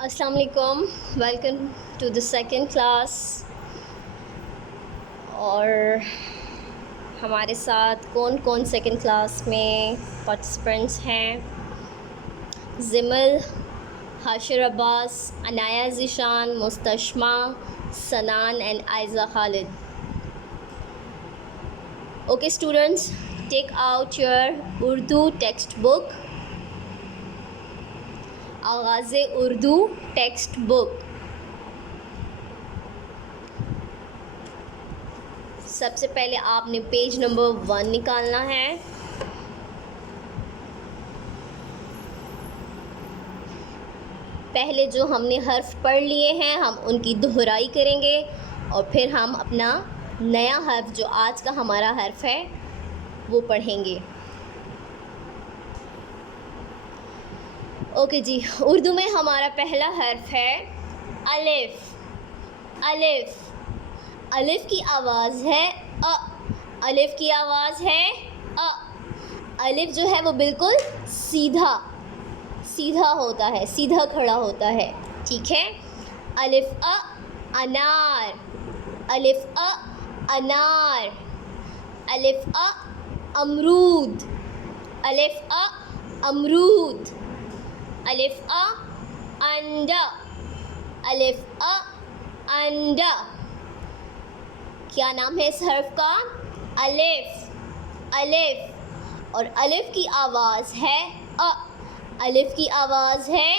अस्सलाम वालेकुम, welcome to the second class. और हमारे साथ कौन कौन सेकंड क्लास में पार्टिसिपेंट्स हैं? Zimal, Hashir Abbas, Anaya Zeeshan, Mustashma, Sanan and Ayza Khalid. Okay students, take out your Urdu text book. Aghaze Urdu text book. सबसे पहले आपने पेज नंबर 1 निकालना है। पहले जो हमने हर्फ पढ़ लिए हैं हम उनकी दोहराई करेंगे और फिर हम अपना नया हर्फ जो आज का हमारा हर्फ है वो पढ़ेंगे। ओके जी, उर्दू में हमारा पहला हर्फ है अलिफ। अलिफ अलिफ की आवाज़ है अ। अलिफ की आवाज़ है अ। अलिफ जो है वो बिल्कुल सीधा सीधा होता है, सीधा खड़ा होता है। ठीक है। अलिफ अ अनार। अलिफ अ अनार। अलिफ अ अमरूद। अलिफ अ अमरूद। अलिफ अ अंडा। अलिफ अ अंडा। क्या नाम है इस हर्फ का? अलिफ। अलिफ और अलिफ की आवाज़ है अ। अलिफ की आवाज़ है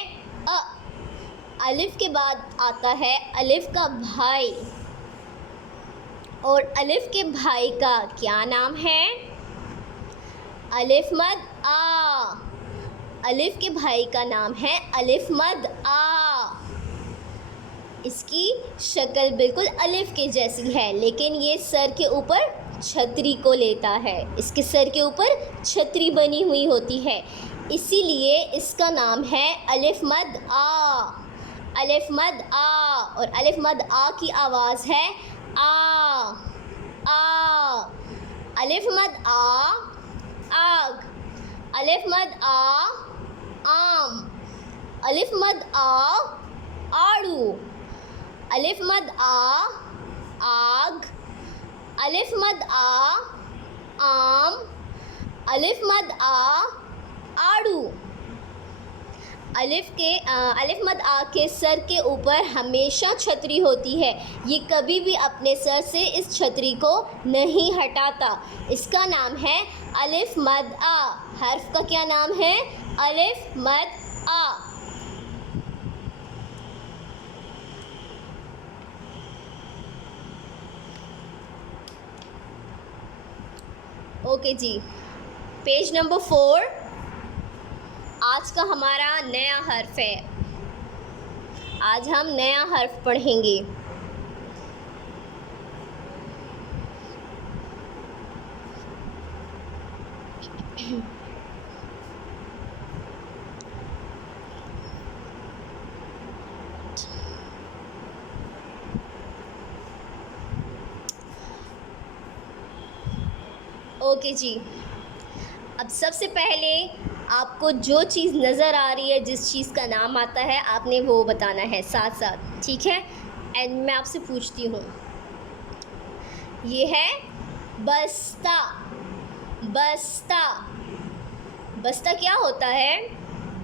अ। अलिफ के बाद आता है अलिफ का भाई, और अलिफ के भाई का क्या नाम है? अलिफ मद आ। अलिफ के भाई का नाम है अलिफ मद आ। इसकी शक्ल बिल्कुल अलिफ के जैसी है, लेकिन ये सर के ऊपर छतरी को लेता है। इसके सर के ऊपर छतरी बनी हुई होती है, इसीलिए इसका नाम है अलिफ मद आ। अलिफ मद आ। और अलिफ मद आ की आवाज़ है आ। आ। अलिफ मद आ आग। अलिफ मद आ आम। अलिफ मद आ आड़ू। अलिफ मद आ आग। अलिफ मद आ आम। अलिफ मद आ आड़ू। अलिफ मद आ के सर के ऊपर हमेशा छतरी होती है। ये कभी भी अपने सर से इस छतरी को नहीं हटाता। इसका नाम है अलिफ मद आ। हर्फ का क्या नाम है? अलिफ मद आ। ओके जी, पेज नंबर 4 आज का हमारा नया हर्फ है। आज हम नया हर्फ पढ़ेंगे। ओके जी, अब सबसे पहले आपको जो चीज़ नज़र आ रही है, जिस चीज़ का नाम आता है, आपने वो बताना है साथ साथ। ठीक है। एंड मैं आपसे पूछती हूँ, ये है बस्ता। बस्ता। बस्ता क्या होता है?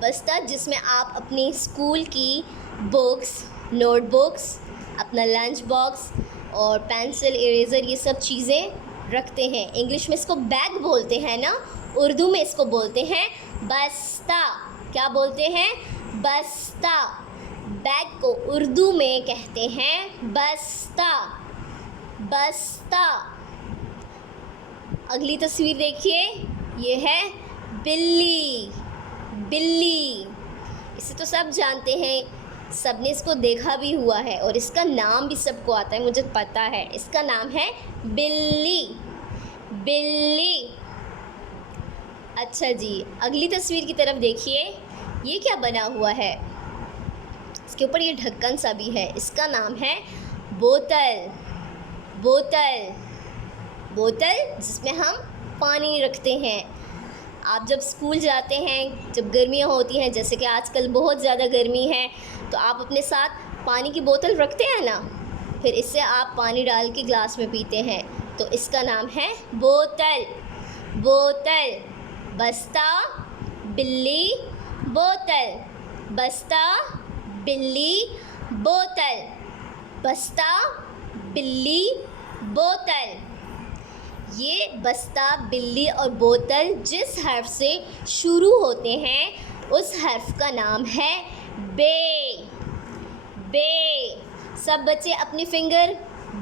बस्ता जिसमें आप अपनी स्कूल की बुक्स, नोटबुक्स, अपना लंच बॉक्स और पेंसिल, इरेज़र, ये सब चीज़ें रखते हैं। इंग्लिश में इसको बैग बोलते हैं ना, उर्दू में इसको बोलते हैं बस्ता। क्या बोलते हैं? बस्ता। बैग को उर्दू में कहते हैं बस्ता। बस्ता। अगली तस्वीर देखिए, ये है बिल्ली। बिल्ली, इसे तो सब जानते हैं, सबने इसको देखा भी हुआ है और इसका नाम भी सबको आता है, मुझे पता है। इसका नाम है बिल्ली। बिल्ली। अच्छा जी, अगली तस्वीर की तरफ देखिए, ये क्या बना हुआ है? इसके ऊपर ये ढक्कन सा भी है, इसका नाम है बोतल। बोतल। बोतल जिसमें हम पानी रखते हैं। आप जब स्कूल जाते हैं, जब गर्मियाँ होती हैं, जैसे कि आजकल बहुत ज़्यादा गर्मी है, तो आप अपने साथ पानी की बोतल रखते हैं ना, फिर इससे आप पानी डाल के ग्लास में पीते हैं, तो इसका नाम है बोतल। बोतल, बस्ता, बिल्ली, बोतल, बस्ता, बिल्ली, बोतल, बस्ता, बिल्ली, बोतल। ये बस्ता, बिल्ली और बोतल जिस हर्फ से शुरू होते हैं उस हर्फ का नाम है बे। बे। सब बच्चे अपनी फिंगर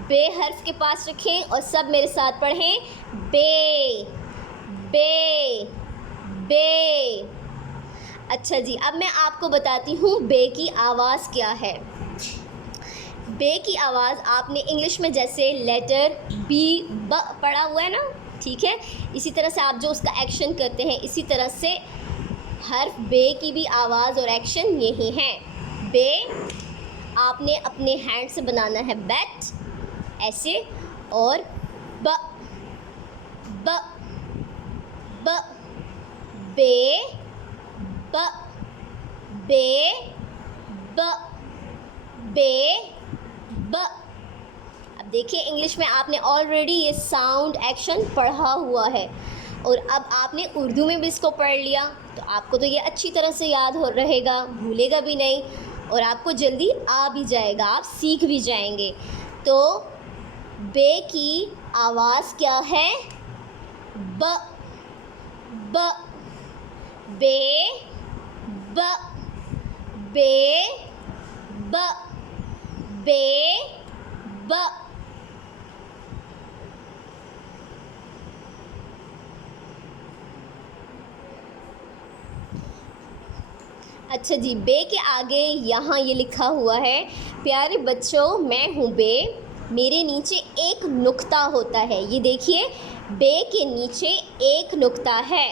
बे हर्फ के पास रखें और सब मेरे साथ पढ़ें, बे, बे, बे। अच्छा जी, अब मैं आपको बताती हूँ बे की आवाज़ क्या है। बे की आवाज़ आपने इंग्लिश में जैसे लेटर बी, ब पढ़ा हुआ है ना, ठीक है, इसी तरह से आप जो उसका एक्शन करते हैं, इसी तरह से हर्फ बे की भी आवाज़ और एक्शन यही है। बे आपने अपने हैंड से बनाना है बैट, ऐसे, और ब, ब, ब, बे, ब, बे, ब, बे, ब। अब देखिए, इंग्लिश में आपने ऑलरेडी ये साउंड एक्शन पढ़ा हुआ है और अब आपने उर्दू में भी इसको पढ़ लिया, तो आपको तो ये अच्छी तरह से याद हो रहेगा, भूलेगा भी नहीं और आपको जल्दी आ भी जाएगा, आप सीख भी जाएंगे। तो बे की आवाज़ क्या है? ब, ब, बे, ब, बे, ब, बे, ब। अच्छा जी, बे के आगे यहाँ ये लिखा हुआ है, प्यारे बच्चों मैं हूँ बे, मेरे नीचे एक नुक्ता होता है। ये देखिए, बे के नीचे एक नुक्ता है,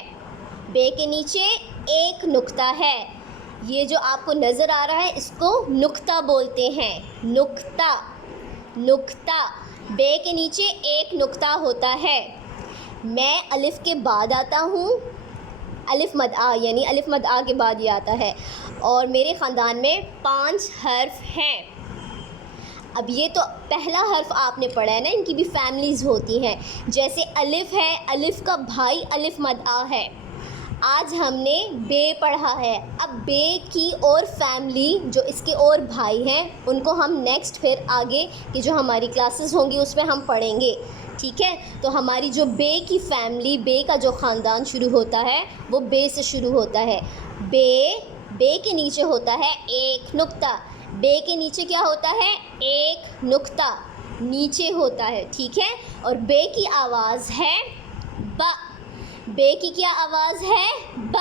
बे के नीचे एक नुक्ता है। ये जो आपको नज़र आ रहा है इसको नुक्ता बोलते हैं, नुक्ता, नुक्ता। बे के नीचे एक नुक्ता होता है। मैं अलिफ़ के बाद आता हूँ, अलिफ़ मद आ, यानी अलिफ़ मद आ के बाद ये आता है, और मेरे ख़ानदान में 5 हर्फ हैं। अब ये तो पहला हर्फ आपने पढ़ा है ना, इनकी भी फैमिलीज़ होती हैं। जैसे अलिफ़ है, अलिफ़ का भाई अलिफ़ मद आ है। आज हमने बे पढ़ा है। अब बे की और फैमिली जो इसके और भाई हैं उनको हम नेक्स्ट फिर आगे की जो हमारी क्लासेस होंगी उसमें हम पढ़ेंगे, ठीक है। तो हमारी जो बे की फैमिली, बे का जो ख़ानदान शुरू होता है वो बे से शुरू होता है। बे, बे के नीचे होता है एक नुक्ता, बे के नीचे क्या होता है? एक नुक्ता नीचे होता है, ठीक है। और बे की आवाज़ है ब। बे की क्या आवाज़ है? ब।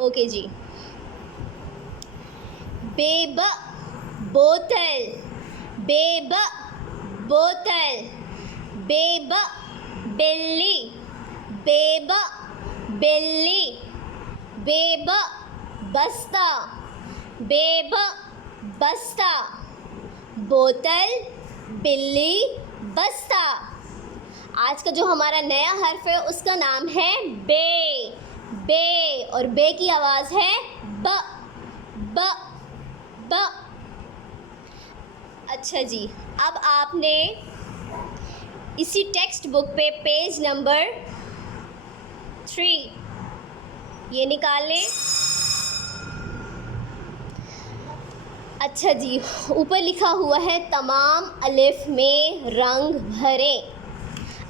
ओके जी। बेब, बोतल, बेब, बोतल, बेब, बिल्ली, बेब, बिल्ली, बेब, बस्ता, बेब, बस्ता, बोतल, बिल्ली, बस्ता। आज का जो हमारा नया हर्फ है उसका नाम है बे, बे, और बे की आवाज़ है ब, ब, ब। अच्छा जी, अब आपने इसी टेक्स्ट बुक पे पेज नंबर 3 ये निकाल लें। अच्छा जी, ऊपर लिखा हुआ है तमाम अलिफ में रंग भरें।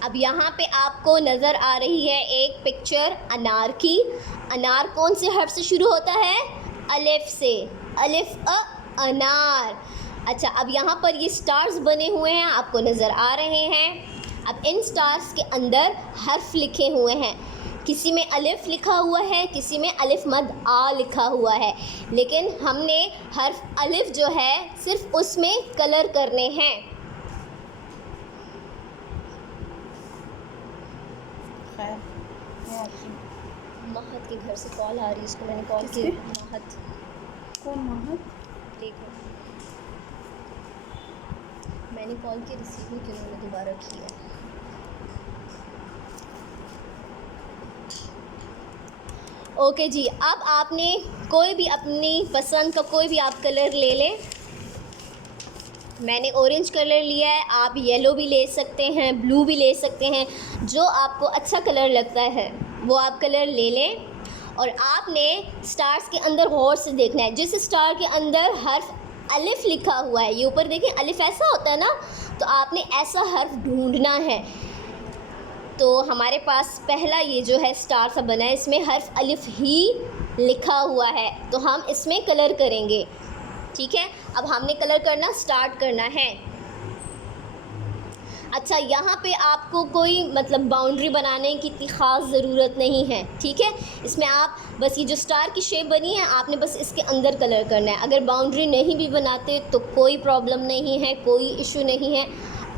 अब यहाँ पे आपको नज़र आ रही है एक पिक्चर अनार की। अनार कौन से हर्फ से शुरू होता है? अलिफ से, अलिफ अ, अनार। अच्छा, अब यहाँ पर ये स्टार्स बने हुए हैं, आपको नज़र आ रहे हैं। अब इन स्टार्स के अंदर हर्फ लिखे हुए हैं, किसी में अलिफ लिखा हुआ है, किसी में अलिफ मद आ लिखा हुआ है, लेकिन हमने हर्फ अलिफ जो है सिर्फ उसमें कलर करने हैं। महत के घर से कॉल आ रही है, उसको मैंने कॉल की। महत, कौन महत? देखो मैंने कॉल की, रिसीव नहीं की, उन्होंने दोबारा की है। ओके जी, अब आपने कोई भी अपनी पसंद का कोई भी आप कलर ले लें। मैंने ऑरेंज कलर लिया है, आप येलो भी ले सकते हैं, ब्लू भी ले सकते हैं, जो आपको अच्छा कलर लगता है वो आप कलर ले लें। और आपने स्टार्स के अंदर गौर से देखना है। जिस स्टार के अंदर हर्फ अलिफ लिखा हुआ है, ये ऊपर देखें अलिफ ऐसा होता है ना, तो आपने ऐसा हर्फ ढूंढना है। तो हमारे पास पहला ये जो है स्टार सा बना है, इसमें हर्फ अलिफ ही लिखा हुआ है, तो हम इसमें कलर करेंगे। ठीक है, अब हमने कलर करना स्टार्ट करना है। अच्छा, यहाँ पे आपको कोई मतलब बाउंड्री बनाने की इतनी ख़ास ज़रूरत नहीं है। ठीक है, इसमें आप बस ये जो स्टार की शेप बनी है, आपने बस इसके अंदर कलर करना है। अगर बाउंड्री नहीं भी बनाते तो कोई प्रॉब्लम नहीं है, कोई इशू नहीं है।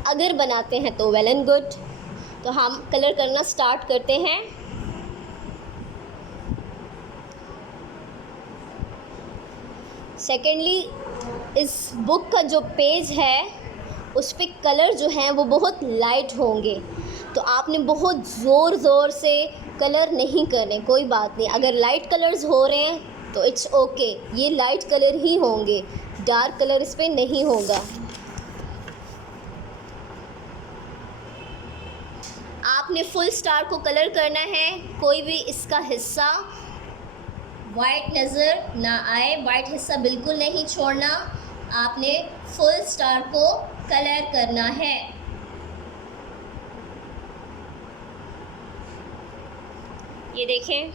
अगर बनाते हैं तो वेल एंड गुड। तो हम कलर करना स्टार्ट करते हैं। सेकेंडली, इस बुक का जो पेज है उस पे कलर जो हैं वो बहुत लाइट होंगे, तो आपने बहुत ज़ोर से कलर नहीं करने। कोई बात नहीं, अगर लाइट कलर्स हो रहे हैं तो इट्स ओके, ये लाइट कलर ही होंगे, डार्क कलर इस पे नहीं होगा। आपने फुल स्टार को कलर करना है, कोई भी इसका हिस्सा वाइट नज़र ना आए, वाइट हिस्सा बिल्कुल नहीं छोड़ना। आपने फुल स्टार को कलर करना है। ये देखें,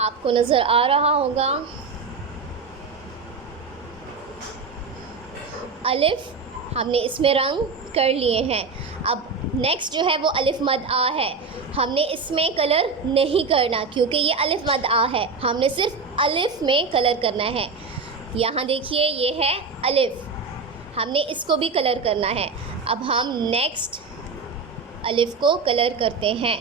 आपको नज़र आ रहा होगा अलिफ हमने इसमें रंग कर लिए हैं। अब नेक्स्ट जो है वो अलिफ मद आ है, हमने इसमें कलर नहीं करना क्योंकि ये अलिफ मद आ है, हमने सिर्फ अलिफ में कलर करना है। यहाँ देखिए ये है अलिफ, हमने इसको भी कलर करना है। अब हम नेक्स्ट अलिफ को कलर करते हैं।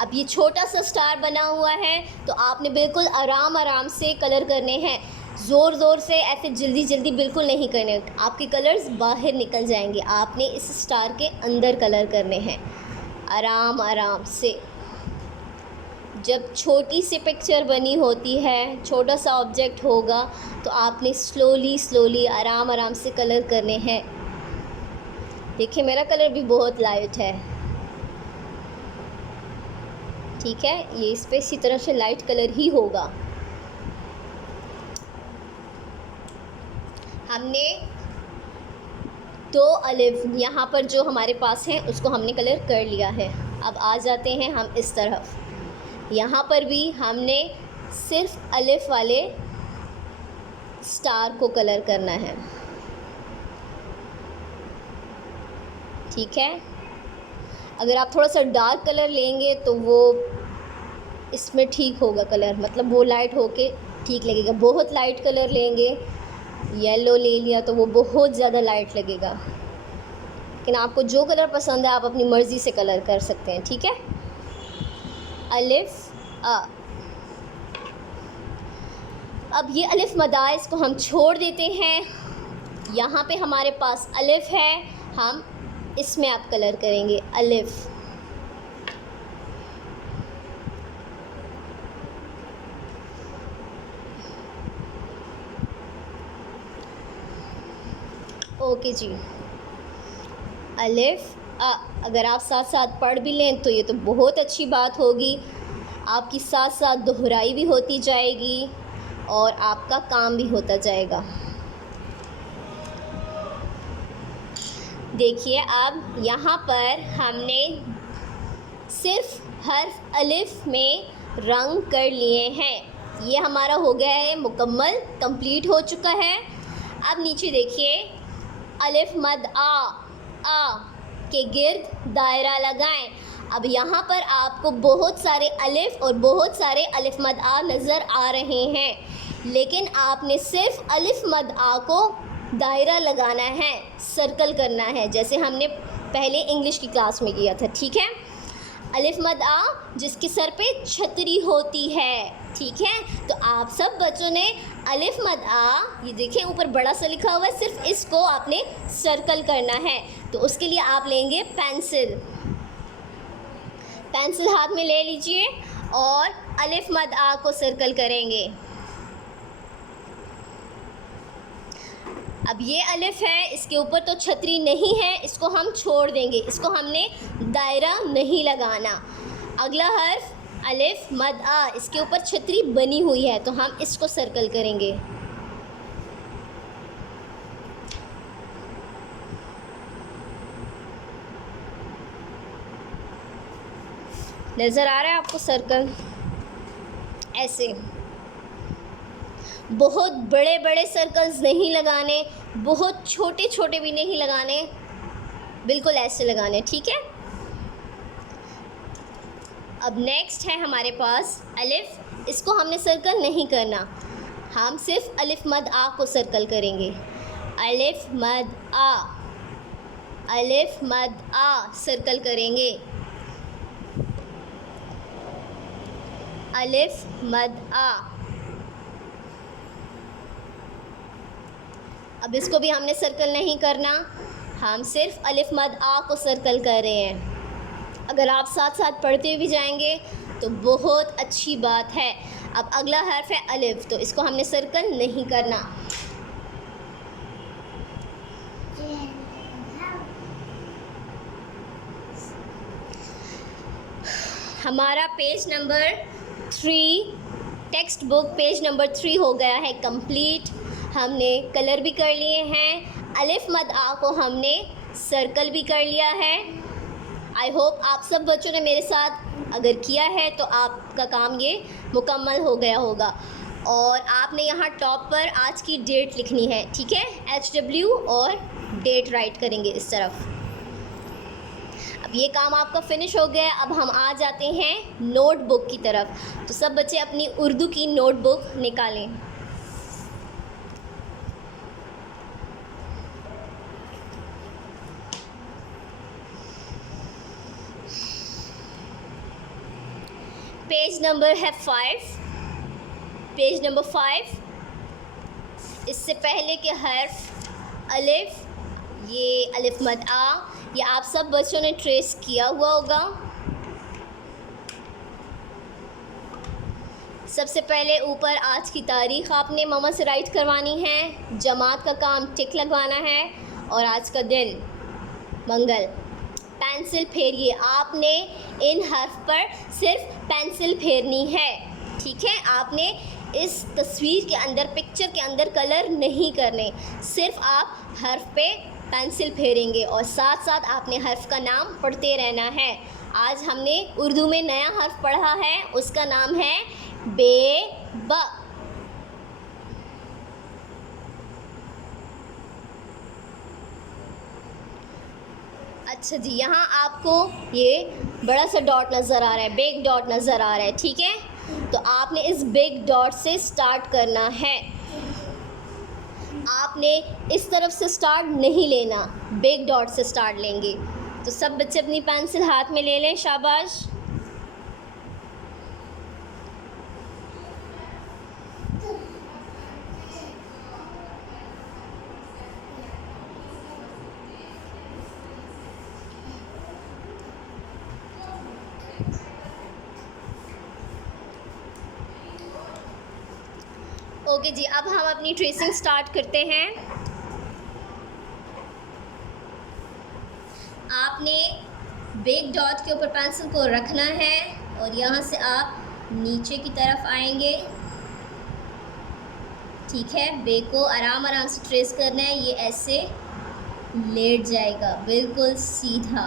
अब ये छोटा सा स्टार बना हुआ है, तो आपने बिल्कुल आराम से कलर करने हैं, ज़ोर से ऐसे जल्दी बिल्कुल नहीं करने, आपके कलर्स बाहर निकल जाएंगे। आपने इस स्टार के अंदर कलर करने हैं आराम से। जब छोटी सी पिक्चर बनी होती है, छोटा सा ऑब्जेक्ट होगा, तो आपने स्लोली आराम से कलर करने हैं। देखिए मेरा कलर भी बहुत लाइट है। ठीक है, ये इस पे इसी तरह से लाइट कलर ही होगा। हमने 2 अलिफ यहाँ पर जो हमारे पास हैं उसको हमने कलर कर लिया है। अब आ जाते हैं हम इस तरफ, यहाँ पर भी हमने सिर्फ अलिफ वाले स्टार को कलर करना है। ठीक है, अगर आप थोड़ा सा डार्क कलर लेंगे तो वो इसमें ठीक होगा कलर, मतलब वो लाइट होके ठीक लगेगा। बहुत लाइट कलर लेंगे, येलो ले लिया तो वो बहुत ज़्यादा लाइट लगेगा। लेकिन आपको जो कलर पसंद है आप अपनी मर्ज़ी से कलर कर सकते हैं। ठीक है, अलिफ अ। अब ये अलिफ मदा इसको हम छोड़ देते हैं। यहाँ पे हमारे पास अलिफ है, हम इसमें आप कलर करेंगे अलिफ। ओके जी, अलिफ अ। अगर आप साथ साथ पढ़ भी लें तो ये तो बहुत अच्छी बात होगी, आपकी साथ साथ दोहराई भी होती जाएगी और आपका काम भी होता जाएगा। देखिए अब यहाँ पर हमने सिर्फ हर्फ अलिफ में रंग कर लिए हैं। ये हमारा हो गया है मुकम्मल, कंप्लीट हो चुका है। अब नीचे देखिए अलिफ मद आ के गिर्द दायरा लगाएं। अब यहाँ पर आपको बहुत सारे अलिफ और बहुत सारे अलिफ मद आ नज़र आ रहे हैं, लेकिन आपने सिर्फ अलिफ मद आ को दायरा लगाना है, सर्कल करना है, जैसे हमने पहले इंग्लिश की क्लास में किया था। ठीक है, अलिफ मद आ जिसके सर पे छतरी होती है। ठीक है, तो आप सब बच्चों ने अलिफ मद आ, ये देखें ऊपर बड़ा सा लिखा हुआ है, सिर्फ इसको आपने सर्कल करना है। तो उसके लिए आप लेंगे पेंसिल। पेंसिल हाथ में ले लीजिए और अलिफ मद आ को सर्कल करेंगे। अब ये अलिफ है, इसके ऊपर तो छतरी नहीं है, इसको हम छोड़ देंगे, इसको हमने दायरा नहीं लगाना। अगला हर्फ अलिफ मद आ, इसके ऊपर छतरी बनी हुई है तो हम इसको सर्कल करेंगे। नज़र आ रहा है आपको सर्कल? ऐसे बहुत बड़े बड़े सर्कल्स नहीं लगाने, बहुत छोटे छोटे भी नहीं लगाने, बिल्कुल ऐसे लगाने, ठीक है। अब नेक्स्ट है हमारे पास अलिफ, इसको हमने सर्कल नहीं करना, हम सिर्फ अलिफ मद आ को सर्कल करेंगे। अलिफ मद आ, अलिफ मद आ सर्कल करेंगे। अलिफ मद आ। अब इसको भी हमने सर्कल नहीं करना, हम सिर्फ अलिफ मद आ को सर्कल कर रहे हैं। अगर आप साथ साथ पढ़ते हुए भी जाएंगे तो बहुत अच्छी बात है। अब अगला हर्फ है अलिफ, तो इसको हमने सर्कल नहीं करना। हमारा page number 3, text book page number 3 हो गया है कंप्लीट। हमने कलर भी कर लिए हैं, अलिफ मद आ को हमने सर्कल भी कर लिया है। आई होप आप सब बच्चों ने मेरे साथ अगर किया है तो आपका काम ये मुकम्मल हो गया होगा। और आपने यहाँ टॉप पर आज की डेट लिखनी है, ठीक है। HW और डेट राइट करेंगे इस तरफ। अब ये काम आपका फिनिश हो गया। अब हम आ जाते हैं नोटबुक की तरफ। तो सब बच्चे अपनी उर्दू की नोटबुक निकालें। पेज नंबर है 5, पेज नंबर 5। इससे पहले के हर्फ अलिफ, ये अलिफ मद आ, ये आप सब बच्चों ने ट्रेस किया हुआ होगा। सबसे पहले ऊपर आज की तारीख़ आपने मम्मा से राइट करवानी है, जमात का काम टिक लगवाना है और आज का दिन मंगल। पेंसिल फेरिए, आपने इन हर्फ पर सिर्फ पेंसिल फेरनी है, ठीक है। आपने इस तस्वीर के अंदर, पिक्चर के अंदर कलर नहीं करने, सिर्फ आप हर्फ पे पेंसिल फेरेंगे और साथ साथ आपने हर्फ का नाम पढ़ते रहना है। आज हमने उर्दू में नया हर्फ पढ़ा है, उसका नाम है बे ब। अच्छा जी, यहाँ आपको ये बड़ा सा डॉट नज़र आ रहा है, बिग डॉट नज़र आ रहा है, ठीक है। तो आपने इस बिग डॉट से स्टार्ट करना है। आपने इस तरफ से स्टार्ट नहीं लेना, बिग डॉट से स्टार्ट लेंगे। तो सब बच्चे अपनी पेंसिल हाथ में ले लें, शाबाश। ओके जी, अब हम अपनी ट्रेसिंग स्टार्ट करते हैं। आपने बिग डॉट के ऊपर पेंसिल को रखना है और यहाँ से आप नीचे की तरफ आएंगे, ठीक है। बे को आराम आराम से ट्रेस करना है, ये ऐसे लेट जाएगा बिल्कुल सीधा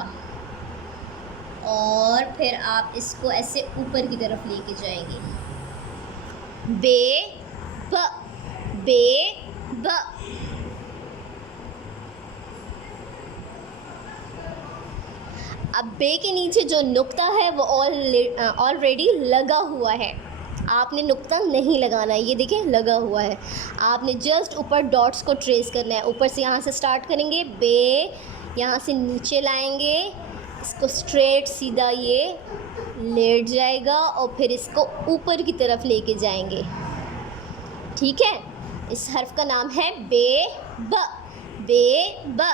और फिर आप इसको ऐसे ऊपर की तरफ लेके जाएंगे। बे ब, बे ब। अब बे के नीचे जो नुक्ता है वो ऑलरेडी लगा हुआ है, आपने नुक्ता नहीं लगाना है, ये देखिए लगा हुआ है। आपने जस्ट ऊपर डॉट्स को ट्रेस करना है। ऊपर से यहाँ से स्टार्ट करेंगे, बे यहाँ से नीचे लाएंगे, इसको स्ट्रेट सीधा ये लेट जाएगा और फिर इसको ऊपर की तरफ लेके जाएंगे, ठीक है। इस हर्फ का नाम है बे ब, बे ब।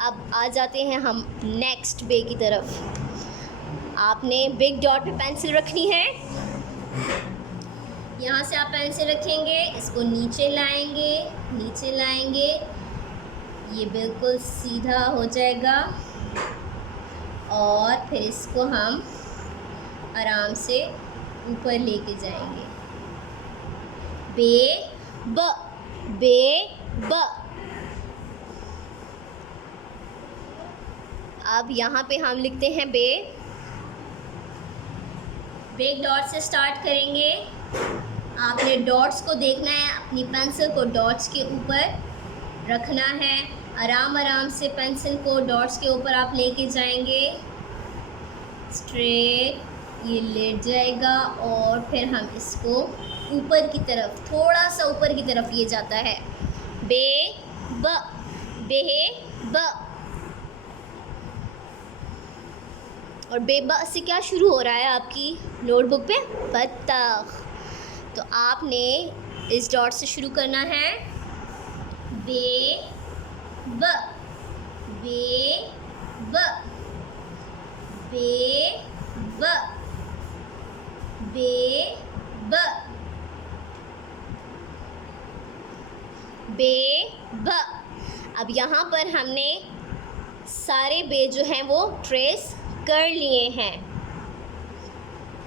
अब आ जाते हैं हम नेक्स्ट बे की तरफ। आपने बिग डॉट पे पेंसिल रखनी है। यहाँ से आप पेंसिल रखेंगे, इसको नीचे लाएंगे, ये बिल्कुल सीधा हो जाएगा और फिर इसको हम आराम से ऊपर लेके जाएंगे। बे ब। अब यहाँ पे हम लिखते हैं बे। बिग डॉट से स्टार्ट करेंगे। आपने डॉट्स को देखना है, अपनी पेंसिल को डॉट्स के ऊपर रखना है। आराम से पेंसिल को डॉट्स के ऊपर आप लेके जाएंगे, स्ट्रेट ये लेट जाएगा और फिर हम इसको ऊपर की तरफ, थोड़ा सा ऊपर की तरफ ये जाता है। बे ब और बेबा से क्या शुरू हो रहा है आपकी नोटबुक पे? बत्तख। तो आपने इस डॉट से शुरू करना है। बे ब बे ब बे ब बे ब बे ब। अब यहाँ पर हमने सारे बे जो हैं वो ट्रेस कर लिए हैं।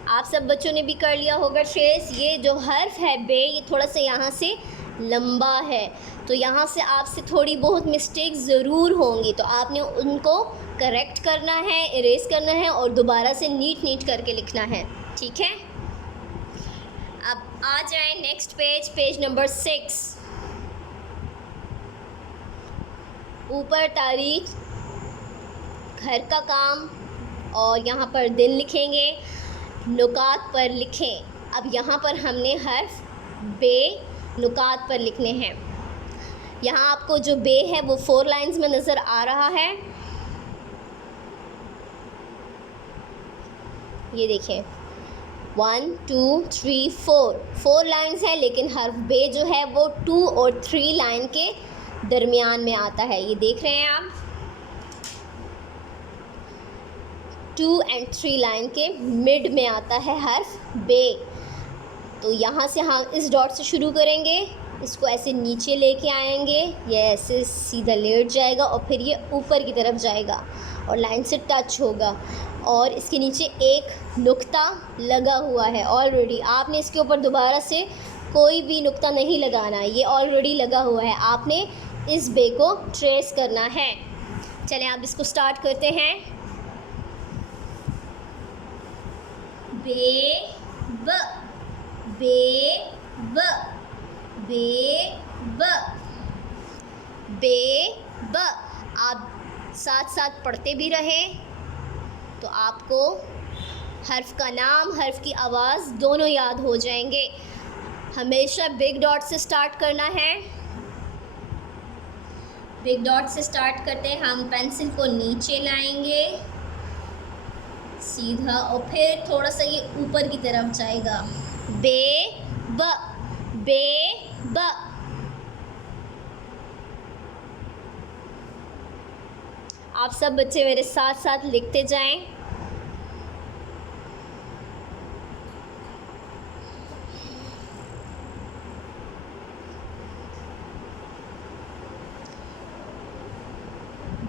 आप सब बच्चों ने भी कर लिया होगा ट्रेस। ये जो हर्फ है बे, ये थोड़ा सा यहाँ से लंबा है, तो यहाँ से आपसे थोड़ी बहुत मिस्टेक ज़रूर होंगी, तो आपने उनको करेक्ट करना है, इरेज करना है और दोबारा से नीट करके लिखना है। ठीक है, अब आ जाए नेक्स्ट पेज, पेज नंबर 6। ऊपर तारीख, घर का काम और यहाँ पर दिन लिखेंगे, नुकात पर लिखें। अब यहाँ पर हमने हर्फ बे नुकात पर लिखने हैं। यहाँ आपको जो बे है वो 4 लाइंस में नज़र आ रहा है। ये देखें 1 2 3 4 लाइंस है, लेकिन हर्फ बे जो है वो 2 और 3 लाइन के दरमियान में आता है। ये देख रहे हैं आप, 2 और 3 लाइन के मिड में आता है हर्फ बे। तो यहाँ से हम इस डॉट से शुरू करेंगे, इसको ऐसे नीचे लेके आएंगे, ये ऐसे सीधा लेट जाएगा और फिर ये ऊपर की तरफ जाएगा और लाइन से टच होगा और इसके नीचे एक नुक्ता लगा हुआ है ऑलरेडी। आपने इसके ऊपर दोबारा से कोई भी नुक्ता नहीं लगाना, ये ऑलरेडी लगा हुआ है। आपने इस बे को ट्रेस करना है। चलें आप इसको स्टार्ट करते हैं। बे ब बे ब बे ब बे ब। आप साथ साथ पढ़ते भी रहें तो आपको हर्फ का नाम, हर्फ की आवाज़ दोनों याद हो जाएंगे। हमेशा बिग डॉट से स्टार्ट करना है। बिग डॉट से स्टार्ट करते हैं, हम पेंसिल को नीचे लाएंगे सीधा और फिर थोड़ा सा ये ऊपर की तरफ जाएगा। बे ब बे ब। आप सब बच्चे मेरे साथ साथ लिखते जाएं।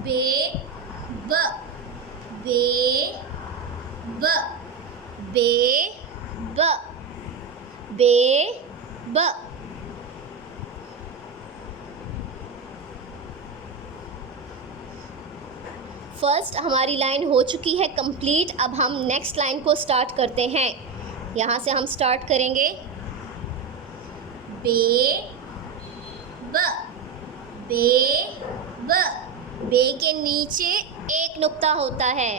बे ब बे ब बे ब बे ब। फर्स्ट हमारी लाइन हो चुकी है कंप्लीट। अब हम नेक्स्ट लाइन को स्टार्ट करते हैं। यहाँ से हम स्टार्ट करेंगे। बे ब बे ब। बे के नीचे एक नुक्ता होता है,